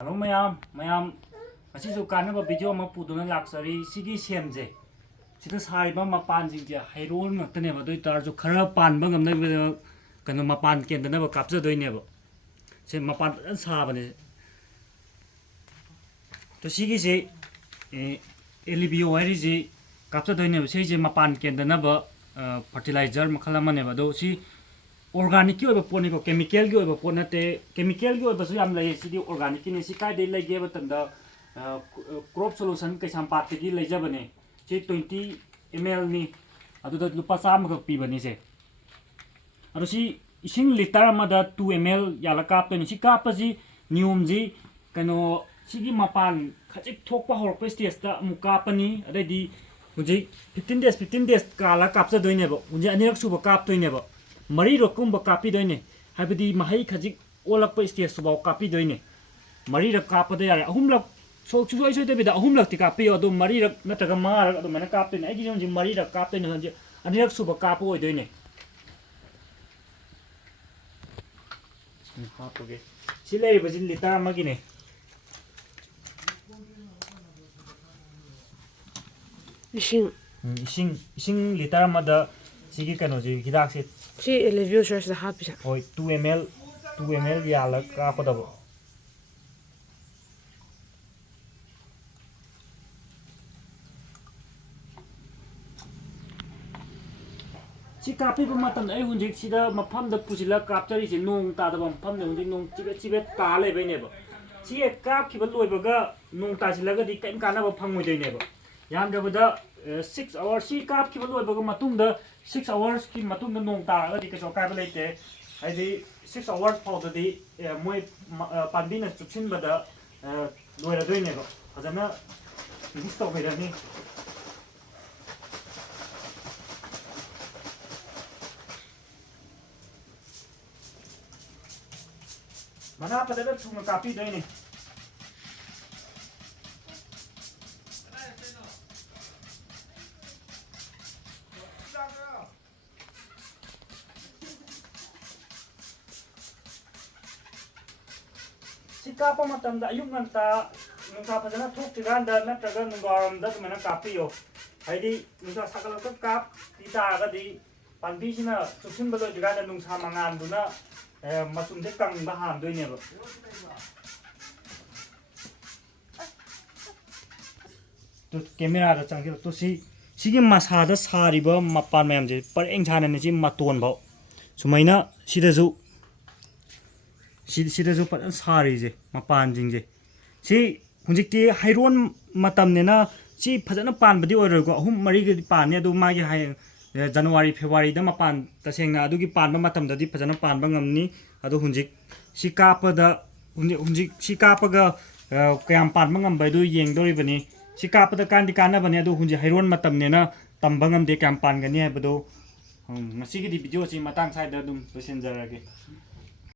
Hello mayam asisu kanaba video ama puduna laksari sigi semje sida sariba mapan jingje hairon ngakne ba doi tar jo khara pan ba ngamna kano mapan kendanaba kapja doi ne ba se mapan an sa bane to sigi se elibio wari je kapja doi ne ba se je mapan kendanaba fertilizer makhala mane ba do si organic की ओइबा pony को chemical की ओइबा पोन नते chemical की ओइबा सु याम लय सिदी organic की ने सि काय दे लगे बतंदा crop solution कैसाम पाते की लैजा बने चे 20 ml नि अदुदा लुपा चाम ग पी बनी से अदु सि इसिंग लिटर अमदा 2 ml याला काप नि सि काप जि नियम जि कनो सिगी मपान खजिक थोकपा हरप स्टेज ता मु कापनी अदैदि हुजि 15 days काला कापजा दोइनेबो हुजि अनिरक सुबा काप दोइनेबो मरी रकुम कापी दोइने हाइबदी महै खजिक ओलप स्टेज सुबाव कापी दोइने मरी रक कापदे यार अहुमलक सोक सुसोय सोय देबेदा अहुमलक ति कापी अदु मरी रक नतगा मारक अदु मने कापतोइने आइगी जोंजि मरी रक कापतोइने हंजे अनिरक सुबा काप ओइ दोइने हापगे सिलै बजिन लिटर अमगिने इसिंग लिटर अमदा सिगी कनो जि हिदाक से सी एलेवियो शर्स हाथ पिसा ओय 2 ml याला कापदबो सी कापी मतम ए हुंजिक सिदा मफम द पुसिला कापतरी से नोंग तादब मफम ने हुंजिक नोंग चिबे ता लेबैनेबो सी काप खिबा लोइबगा नोंग तासिलगदि कैम कानाबो फंगोइदैनेबो यामदबदा 6 hours सी काप खिबा लोइबगा मतुंग 6 hours की मतुंग नोंग तारगदि कैसो कायबा लेते हाइदि 6 hours फाउददि मोय पांबिना चुपसिनबदा लोइरदोइनेबो फजना मिक्स तौबैरनि मना पददा थुंग कापी दोइने काप मतम अयुक nganta नुसा फजना थोक्तिगांदा नत्रगा नुगारमदा तुमना कापियो हाइदि नुसा सकलक काप पितागदि पानबिसिना चुसिन बलो दिगादा नुसा मंगानदुना मसुमदे कंगबा हामदोइनेबो तो कैमरा दा चंगे तो सिगी मसादा सारिबा मपान मयम जे परेंग छानने जि मतोन भाव सुमैना सिदजु सिदजु पन सारी जे मपान जिंजे सि हुजिकति हाइरोन मतमनेना सि फजना पानबदि ओइरगो अहुम मरी गदि पाने अदु मागी हाय जनवरी फेब्रुवारी दा मपान तसेंगना अदुगी पानबा मतमददि फजना पानबा ngamni अदु हुजिक सि कापदा हुजिक सि कापगा कयाम पानबा ngambai दु येंगदोरिबनि सि कापदा कांदि कानाबने अदु हुजि हाइरोन मतमनेना तंबा ngamde कयाम पानगनि हायबदो ngasi gi भिडियो सि मतंग साइदा दुम लोसेंजरगे